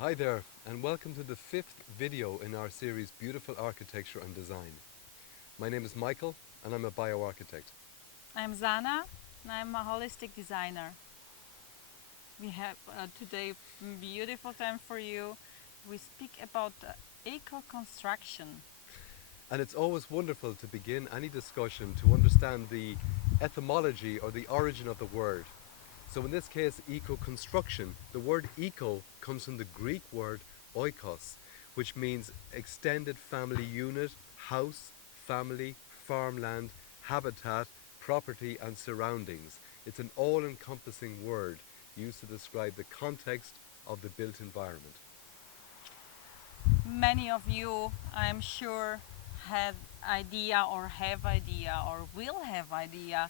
Hi there, and welcome to the fifth video in our series Beautiful Architecture and Design. My name is Michael, and I'm a bioarchitect. I'm Zana, and I'm a holistic designer. We have today beautiful time for you. We speak about eco-construction. And it's always wonderful to begin any discussion to understand the etymology or the origin of the word. So in this case, eco-construction, the word eco comes from the Greek word oikos, which means extended family unit, house, family, farmland, habitat, property and surroundings. It's an all-encompassing word used to describe the context of the built environment. Many of you, I'm sure, had idea or have idea or will have idea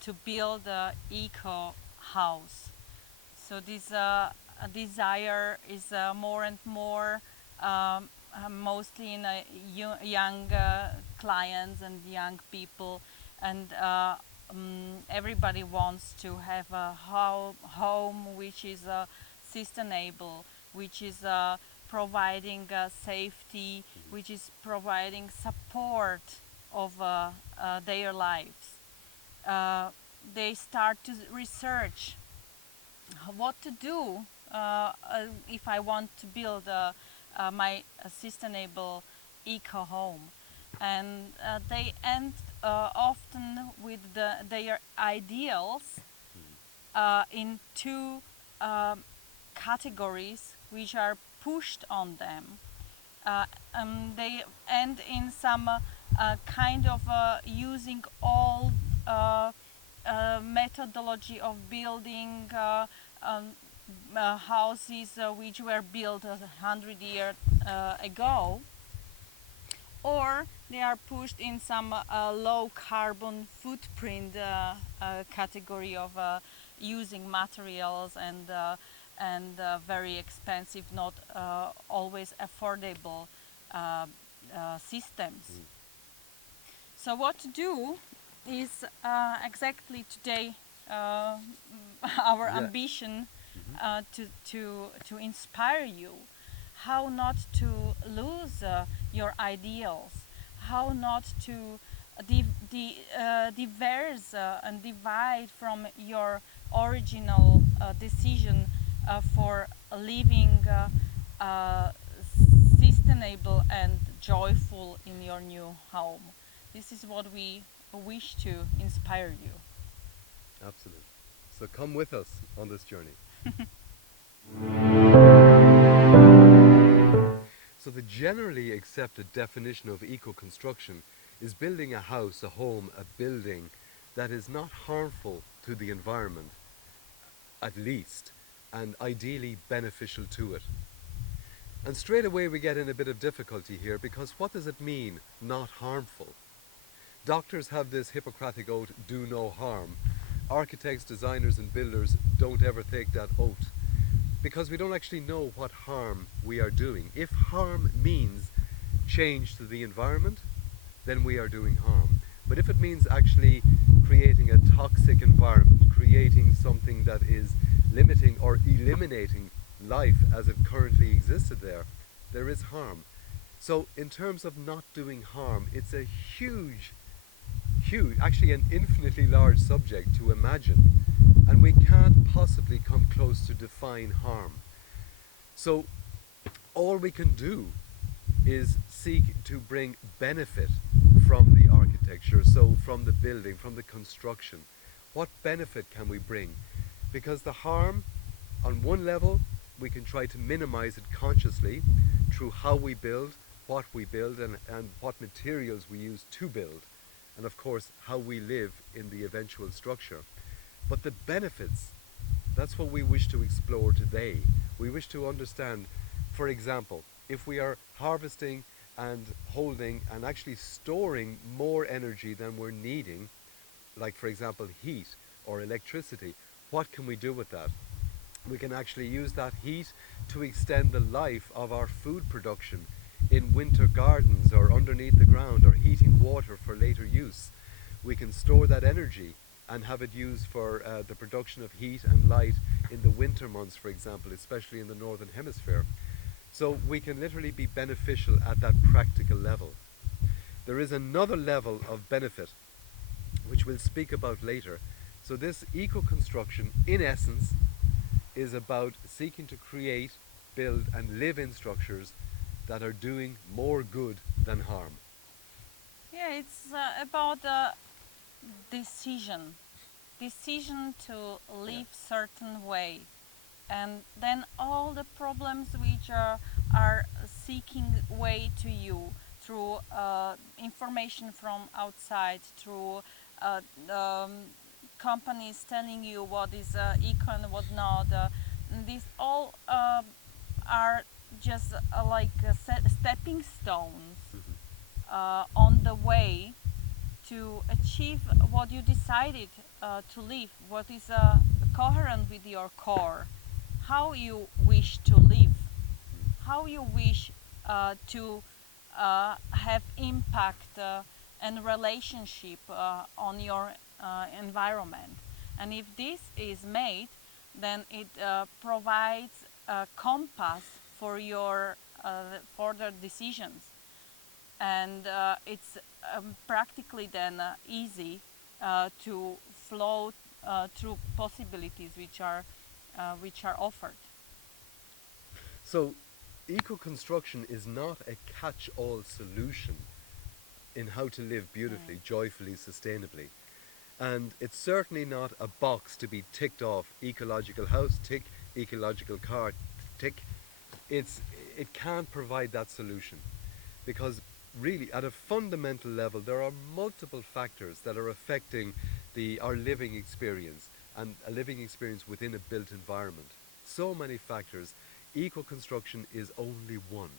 to build a eco house. So this desire is more and more, mostly in young clients and young people, and everybody wants to have a home which is sustainable, which is providing safety, which is providing support of their lives. Uh, they start to research what to do if I want to build my sustainable eco home. And they end often with their ideals in two um, categories which are pushed on them. They end in some kind of using all methodology of building um, houses which were built 100 years ago, or they are pushed in some low carbon footprint category of using materials and very expensive, not always affordable systems. So what to do is exactly today our Yeah. ambition to inspire you, how not to lose your ideals, how not to diverse and divide from your original decision for living sustainable and joyful in your new home. This is what we wish to inspire you. Absolutely. So come with us on this journey. So the generally accepted definition of eco-construction is building a house, a home, a building that is not harmful to the environment, at least, and ideally beneficial to it. And straight away we get in a bit of difficulty here, because what does it mean, not harmful? Doctors have this Hippocratic oath, do no harm. Architects, designers and builders don't ever take that oath, because we don't actually know what harm we are doing. If harm means change to the environment, then we are doing harm. But if it means actually creating a toxic environment, creating something that is limiting or eliminating life as it currently existed there is harm. So in terms of not doing harm, it's a huge, actually an infinitely large subject to imagine, and we can't possibly come close to define harm. So all we can do is seek to bring benefit from the architecture, so from the building, from the construction. What benefit can we bring? Because the harm, on one level, we can try to minimize it consciously through how we build, what we build, and what materials we use to build, and of course how we live in the eventual structure. But the benefits, that's what we wish to explore today. We wish to understand, for example, if we are harvesting and holding and actually storing more energy than we're needing, like for example heat or electricity, what can we do with that? We can actually use that heat to extend the life of our food production in winter gardens or underneath the ground, or heating water for later use. We can store that energy and have it used for the production of heat and light in the winter months, for example, especially in the northern hemisphere. So we can literally be beneficial at that practical level. There is another level of benefit, which we'll speak about later. So this eco-construction, in essence, is about seeking to create, build and live in structures that are doing more good than harm. Yeah, it's about decision, decision to Yeah. live certain way, and then all the problems which are seeking way to you through information from outside, through uh, um, companies telling you what is eco and what not. These all are just like stepping stones Mhm. on the way to achieve what you decided to live, what is coherent with your core, how you wish to live, how you wish to have impact and relationship on your environment. And if this is made, then it provides a compass for your further decisions, and it's practically then easy to flow through possibilities which are offered. So eco-construction is not a catch-all solution in how to live beautifully, Mm. joyfully, sustainably. And it's certainly not a box to be ticked off. Ecological house, tick. Ecological car, tick. It's, it can't provide that solution because really at a fundamental level there are multiple factors that are affecting our living experience and a living experience within a built environment. So many factors. Eco-construction is only one.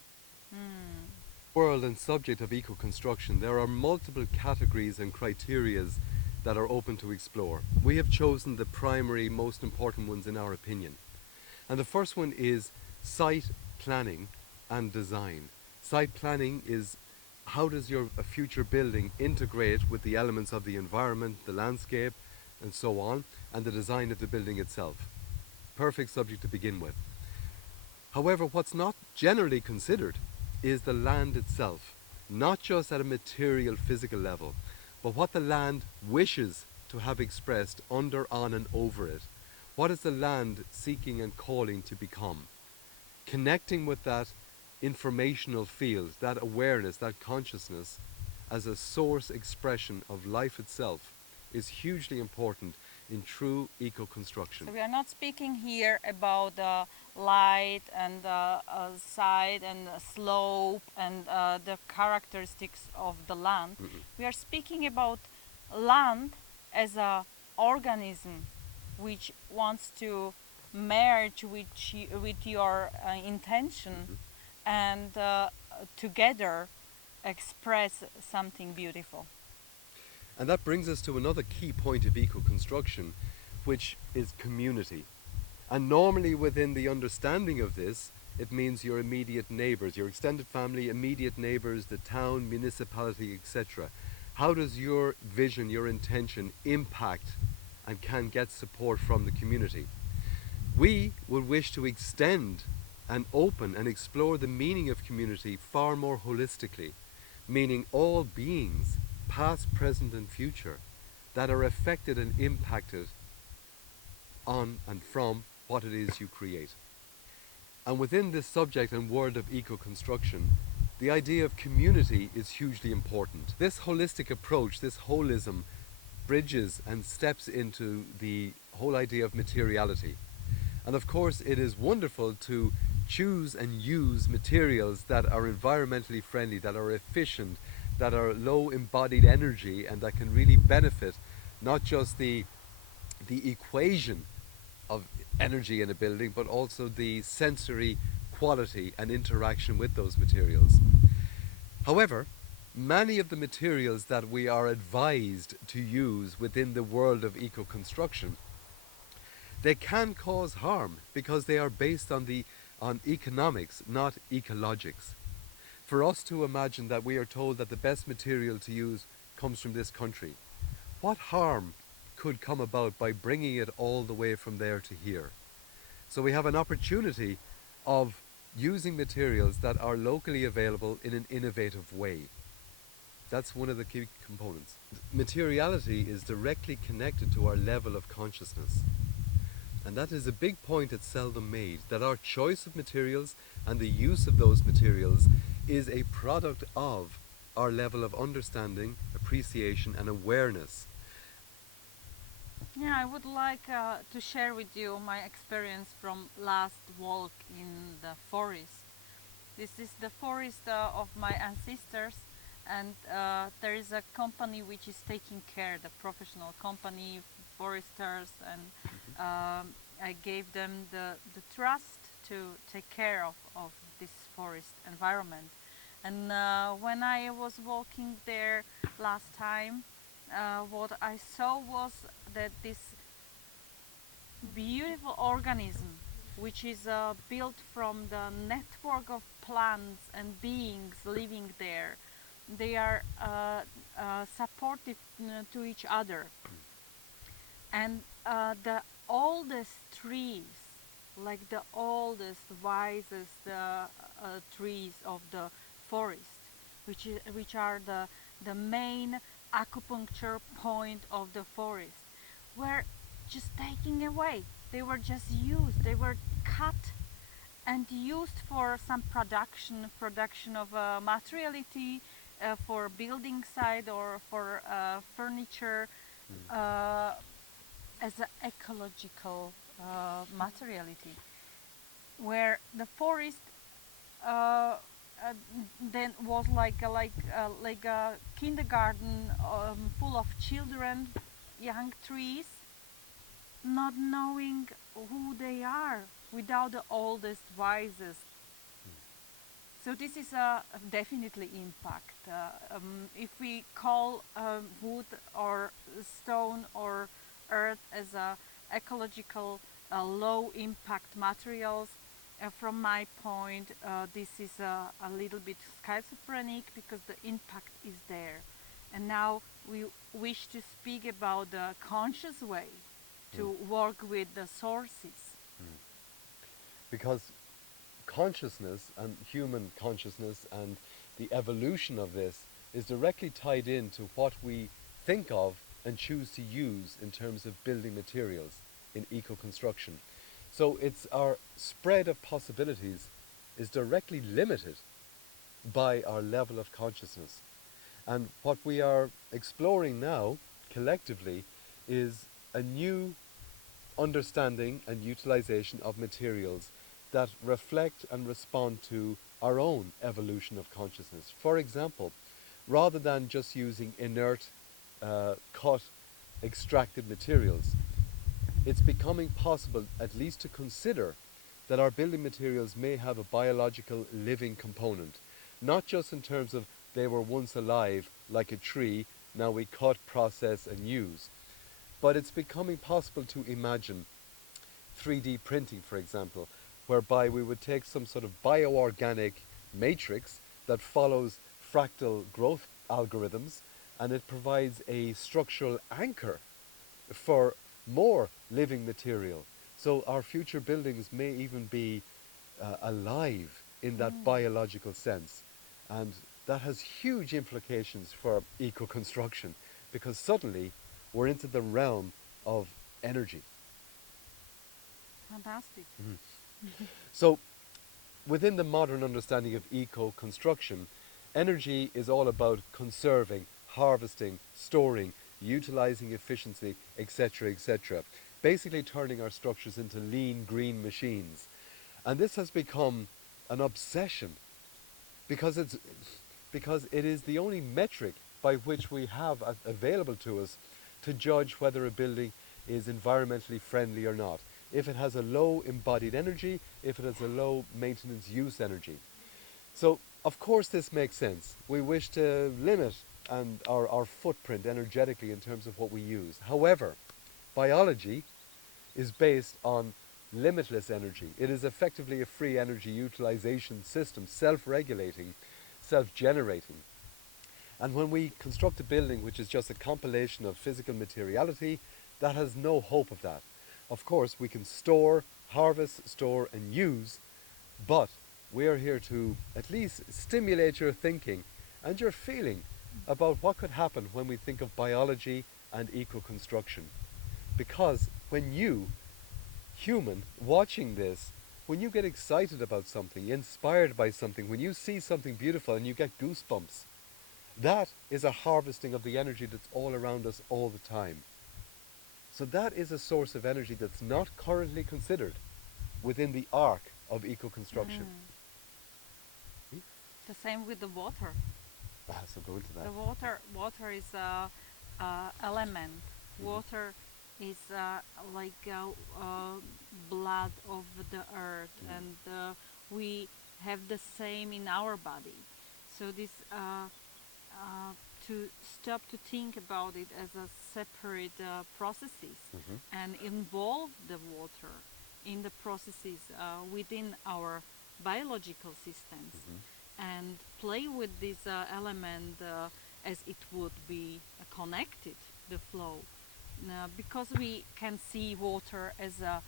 Mm. World and subject of eco-construction, there are multiple categories and criterias that are open to explore. We have chosen the primary, most important ones in our opinion. And the first one is site planning and design. Site planning is how does your future building integrate with the elements of the environment, the landscape, and so on, and the design of the building itself. Perfect subject to begin with. However, what's not generally considered is the land itself, not just at a material physical level, but what the land wishes to have expressed under, on, and over it. What is the land seeking and calling to become? Connecting with that informational field, that awareness, that consciousness as a source expression of life itself is hugely important in true eco-construction. So we are not speaking here about light and side and slope and the characteristics of the land. Mm-mm. We are speaking about land as a organism which wants to merge with your intention Mhm. and together express something beautiful. And that brings us to another key point of eco-construction, which is community. And normally within the understanding of this, it means your immediate neighbors, your extended family, immediate neighbors, the town, municipality, etc. How does your vision, your intention impact and can get support from the community? We would wish to extend and open and explore the meaning of community far more holistically, meaning all beings, past, present, and future, that are affected and impacted on and from what it is you create. And within this subject and world of eco-construction, the idea of community is hugely important. This holistic approach, this holism, bridges and steps into the whole idea of materiality. And of course, it is wonderful to choose and use materials that are environmentally friendly, that are efficient, that are low embodied energy, and that can really benefit not just the equation of energy in a building, but also the sensory quality and interaction with those materials. However, many of the materials that we are advised to use within the world of eco-construction, they can cause harm because they are based on economics, not ecologics. For us to imagine that we are told that the best material to use comes from this country, what harm could come about by bringing it all the way from there to here? So we have an opportunity of using materials that are locally available in an innovative way. That's one of the key components. Materiality is directly connected to our level of consciousness. And that is a big point that's seldom made, that our choice of materials and the use of those materials is a product of our level of understanding, appreciation, and awareness. Yeah, I would like to share with you my experience from last walk in the forest. This is the forest of my ancestors, and there is a company which is taking care, the professional company, foresters, and I gave them the trust to take care of this forest environment. And when I was walking there last time, what I saw was that this beautiful organism, which is built from the network of plants and beings living there, they are supportive to each other. And the oldest trees, like the oldest, wisest trees of the forest, which are the main acupuncture point of the forest, were just taken away. They were just used. They were cut and used for some production of materiality, for building side or for furniture, uh, as an ecological materiality, where the forest uh, uh, then was like a kindergarten full of children, young trees, not knowing who they are without the oldest, wisest. So this is a definitely impact. If we call wood or stone or earth as a ecological low impact materials, from my point, this is a little bit schizophrenic because the impact is there. And now we wish to speak about the conscious way to work with the sources. Because consciousness and human consciousness and the evolution of this is directly tied into what we think of and choose to use in terms of building materials in eco-construction. So it's our spread of possibilities is directly limited by our level of consciousness. And what we are exploring now collectively is a new understanding and utilization of materials that reflect and respond to our own evolution of consciousness. For example, rather than just using inert, cut, extracted materials, it's becoming possible at least to consider that our building materials may have a biological living component, not just in terms of they were once alive like a tree, now we cut, process and use, but it's becoming possible to imagine 3D printing, for example, whereby we would take some sort of bioorganic matrix that follows fractal growth algorithms, and it provides a structural anchor for more living material. So our future buildings may even be alive in that biological sense. And that has huge implications for eco-construction, because suddenly we're into the realm of energy. Fantastic. So within the modern understanding of eco-construction, energy is all about conserving, harvesting, storing, utilizing efficiency, etc., etc. Basically turning our structures into lean, green machines. And this has become an obsession because it is the only metric by which we have available to us to judge whether a building is environmentally friendly or not. If it has a low embodied energy, if it has a low maintenance use energy. So, of course, this makes sense. We wish to limit our footprint energetically in terms of what we use. However, biology is based on limitless energy. It is effectively a free energy utilization system, self-regulating, self-generating. And when we construct a building which is just a compilation of physical materiality, that has no hope of that. Of course, we can store, harvest, store and use, but We are here to at least stimulate your thinking and your feeling about what could happen when we think of biology and eco-construction. Because when you, human, watching this, when you get excited about something, inspired by something, when you see something beautiful and you get goosebumps, that is a harvesting of the energy that's all around us all the time. So that is a source of energy that's not currently considered within the arc of eco-construction. The same with the water. So go into that. The water is a element. Water is like blood of the earth, and we have the same in our body. So this to stop to think about it as a separate processes and involve the water in the processes within our biological systems and play with this element as it would be connected, the flow. Because we can see water as a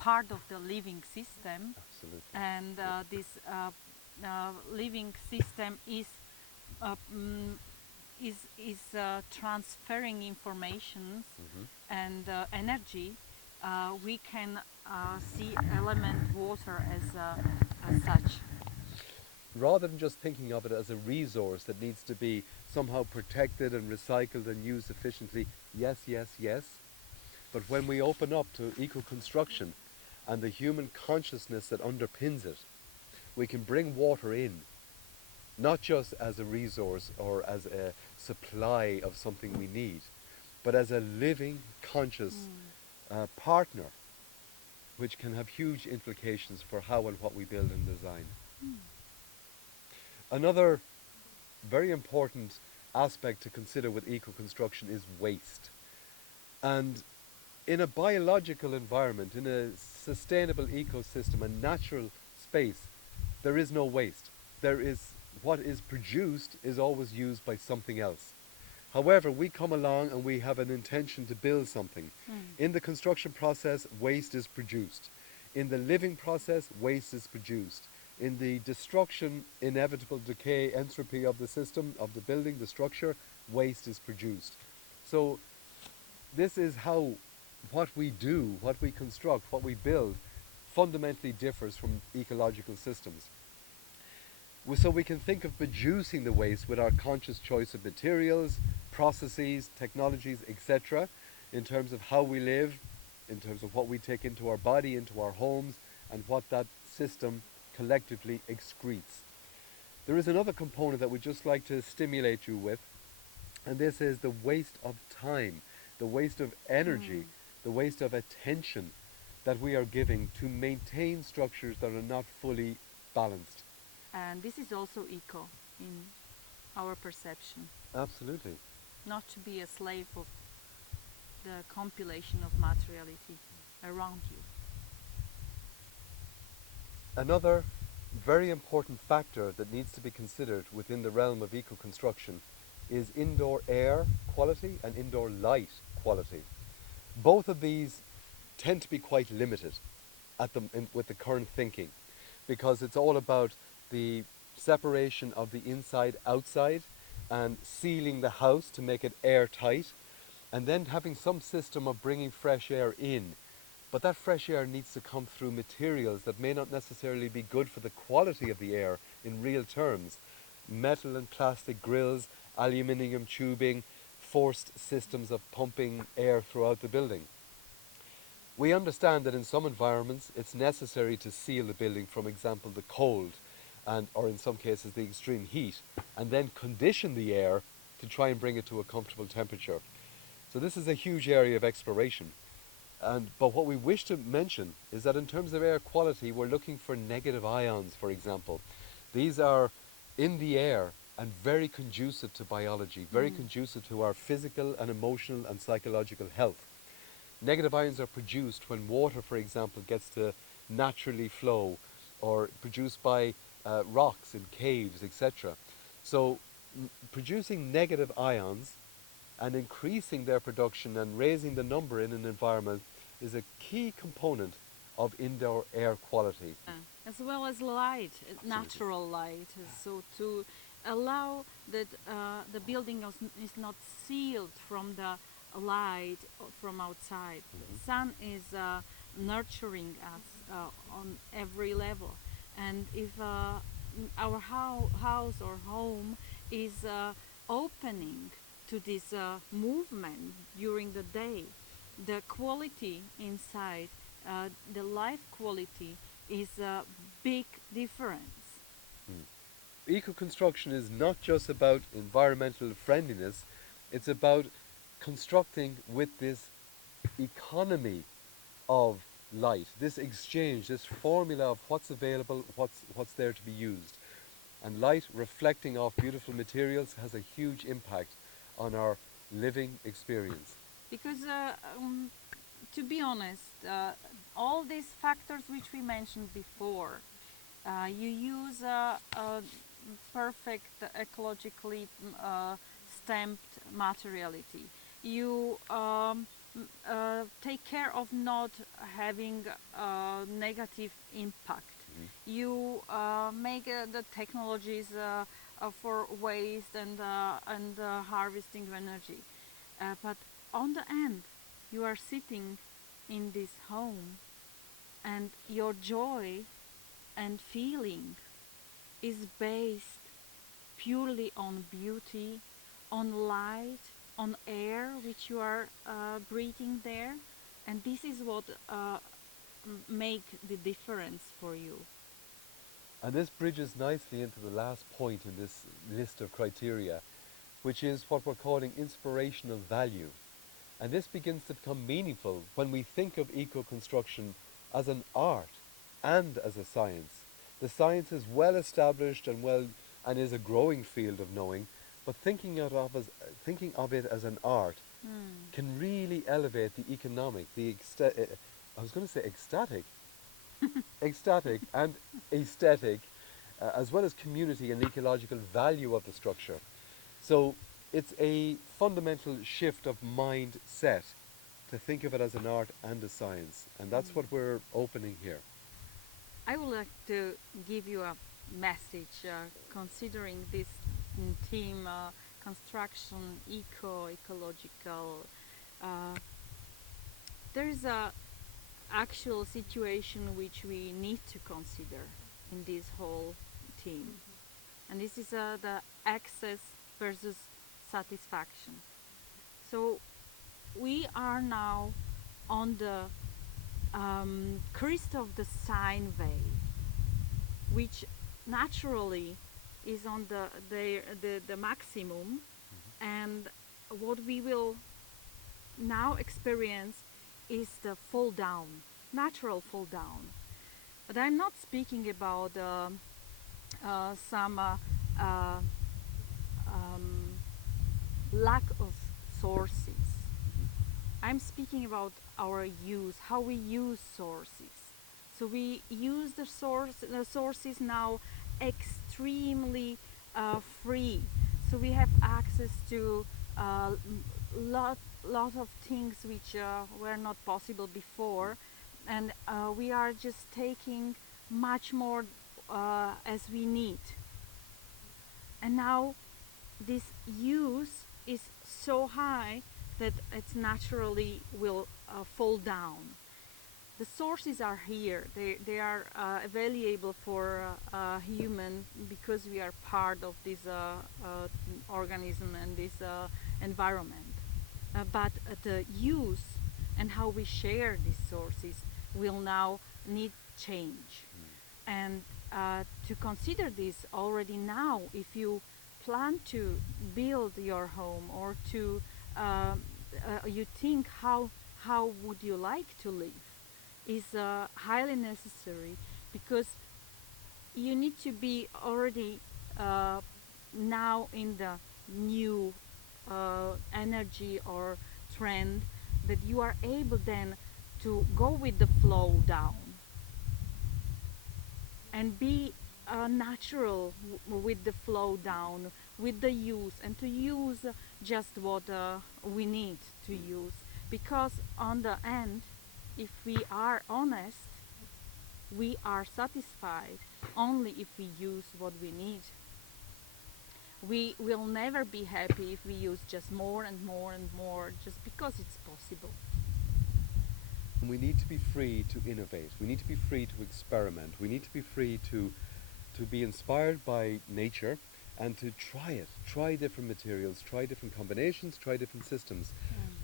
part of the living system, Absolutely. and this living system uh, mm, is transferring information and energy. We can see element water as such. Rather than just thinking of it as a resource that needs to be somehow protected and recycled and used efficiently, yes, yes, yes. But when we open up to eco-construction and the human consciousness that underpins it, we can bring water in, not just as a resource or as a supply of something we need, but as a living, conscious partner, which can have huge implications for how and what we build and design. Another very important aspect to consider with eco-construction is waste. And in a biological environment, in a sustainable ecosystem, a natural space, there is no waste. There is what is produced is always used by something else. However, we come along and we have an intention to build something. In the construction process, waste is produced. In the living process, waste is produced. In the destruction, inevitable decay, entropy of the system, of the building, the structure, waste is produced. So this is how what we do, what we construct, what we build, fundamentally differs from ecological systems. So we can think of producing the waste with our conscious choice of materials, processes, technologies, etc., in terms of how we live, in terms of what we take into our body, into our homes, and what that system collectively excretes. There is another component that we'd just like to stimulate you with, and this is the waste of time, the waste of energy, the waste of attention that we are giving to maintain structures that are not fully balanced. And this is also eco in our perception. Absolutely. Not to be a slave of the compilation of materiality around you. Another very important factor that needs to be considered within the realm of eco-construction is indoor air quality and indoor light quality. Both of these tend to be quite limited with the current thinking, because it's all about the separation of the inside outside and sealing the house to make it airtight, and then having some system of bringing fresh air in. But that fresh air needs to come through materials that may not necessarily be good for the quality of the air in real terms. Metal and plastic grills, aluminium tubing, forced systems of pumping air throughout the building. We understand that in some environments it's necessary to seal the building from, example, the cold, or in some cases the extreme heat, and then condition the air to try and bring it to a comfortable temperature. So this is a huge area of exploration. But what we wish to mention is that in terms of air quality, we're looking for negative ions, for example. These are in the air and very conducive to biology, very conducive to our physical and emotional and psychological health. Negative ions are produced when water, for example, gets to naturally flow, or produced by rocks in caves, etc. So producing negative ions and increasing their production and raising the number in an environment is a key component of indoor air quality. as well as light, natural light. So to allow that the building is not sealed from the light from outside. The sun is nurturing us on every level, and if our house or home is opening to this movement during the day, the quality inside, the life quality is a big difference. Eco-construction is not just about environmental friendliness, it's about constructing with this economy of light, this exchange, this formula of what's available, what's there to be used. And light reflecting off beautiful materials has a huge impact on our living experience. Because to be honest, all these factors which we mentioned before, you use a perfect ecologically stamped materiality. You take care of not having negative impact. You make the technologies for waste and harvesting of energy. But on the end, you are sitting in this home, and your joy and feeling is based purely on beauty, on light, on air which you are breathing there, and this is what make the difference for you. And this bridges nicely into the last point in this list of criteria, which is what we're calling inspirational value. And this begins to become meaningful when we think of eco-construction as an art and as a science. The science is well established and is a growing field of knowing, but thinking of it as an art can really elevate the economic, I was going to say ecstatic and aesthetic, as well as community and ecological value of the structure. So it's a fundamental shift of mindset to think of it as an art and a science, and that's what we're opening here. I would like to give you a message considering this theme construction, ecological. Uh, there is a actual situation which we need to consider in this whole theme, and this is the access versus satisfaction. So we are now on the crest of the sine wave, which naturally is on the maximum, and what we will now experience is the fall down, natural fall down. But I'm not speaking about some lack of sources. I'm speaking about our use, how we use sources. So we use the sources now extremely free. So we have access to lot of things which were not possible before, and we are just taking much more as we need. And now this use is so high that it naturally will fall down. The sources are here. They are available for human because we are part of this organism and this environment. But the use and how we share these sources will now need change. And to consider this already now, if you plan to build your home or to you think how would you like to live, is highly necessary, because you need to be already now in the new energy or trend, that you are able then to go with the flow down and be natural with the flow down, with the use, and to use just what we need to use. Because on the end, if we are honest, we are satisfied only if we use what we need. We will never be happy if we use just more and more and more just because it's possible. And we need to be free to innovate. We need to be free to experiment. We need to be free to be inspired by nature and to try different materials, try different combinations, try different systems.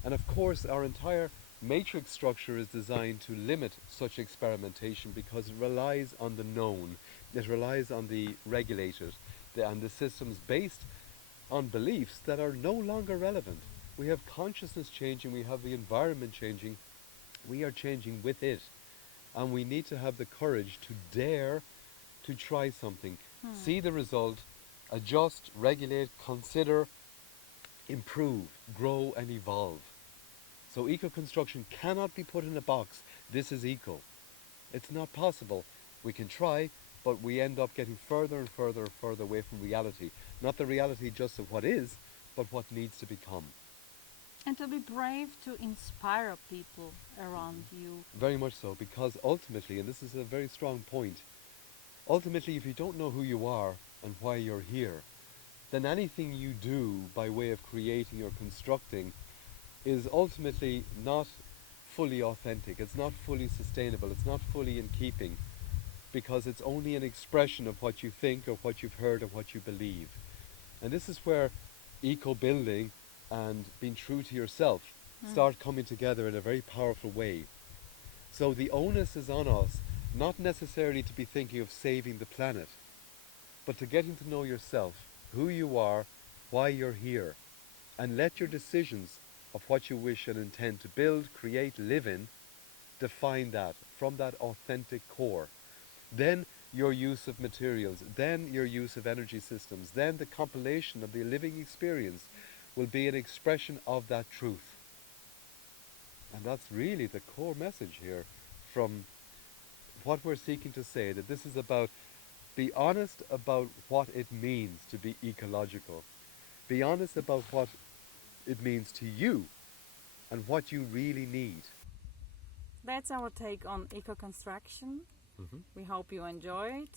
And of course, our entire matrix structure is designed to limit such experimentation because it relies on the known, it relies on the regulated, and the systems based on beliefs that are no longer relevant. We have consciousness changing, we have the environment changing, we are changing with it. And we need to have the courage to dare to try something, see the result, adjust, regulate, consider, improve, grow and evolve. So eco-construction cannot be put in a box. This is eco. It's not possible. We can try, but we end up getting further and further and further away from reality. Not the reality just of what is, but what needs to become. And to be brave to inspire people around you. Very much so, because ultimately, and this is a very strong point, ultimately if you don't know who you are and why you're here, then anything you do by way of creating or constructing is ultimately not fully authentic, it's not fully sustainable, it's not fully in keeping, because it's only an expression of what you think or what you've heard or what you believe. And this is where eco-building and being true to yourself start coming together in a very powerful way. So the onus is on us, not necessarily to be thinking of saving the planet, but to getting to know yourself, who you are, why you're here, and let your decisions of what you wish and intend to build, create, live in, define that from that authentic core. Then your use of materials, then your use of energy systems, then the compilation of the living experience will be an expression of that truth. And that's really the core message here from what we're seeking to say, that this is about be honest about what it means to be ecological. Be honest about what it means to you and what you really need. That's our take on eco-construction. We hope you enjoyed.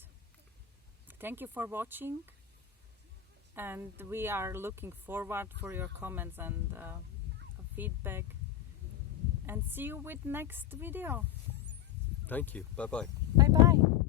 Thank you for watching. And we are looking forward for your comments and feedback. And see you with next video. Thank you. Bye-bye. Bye-bye.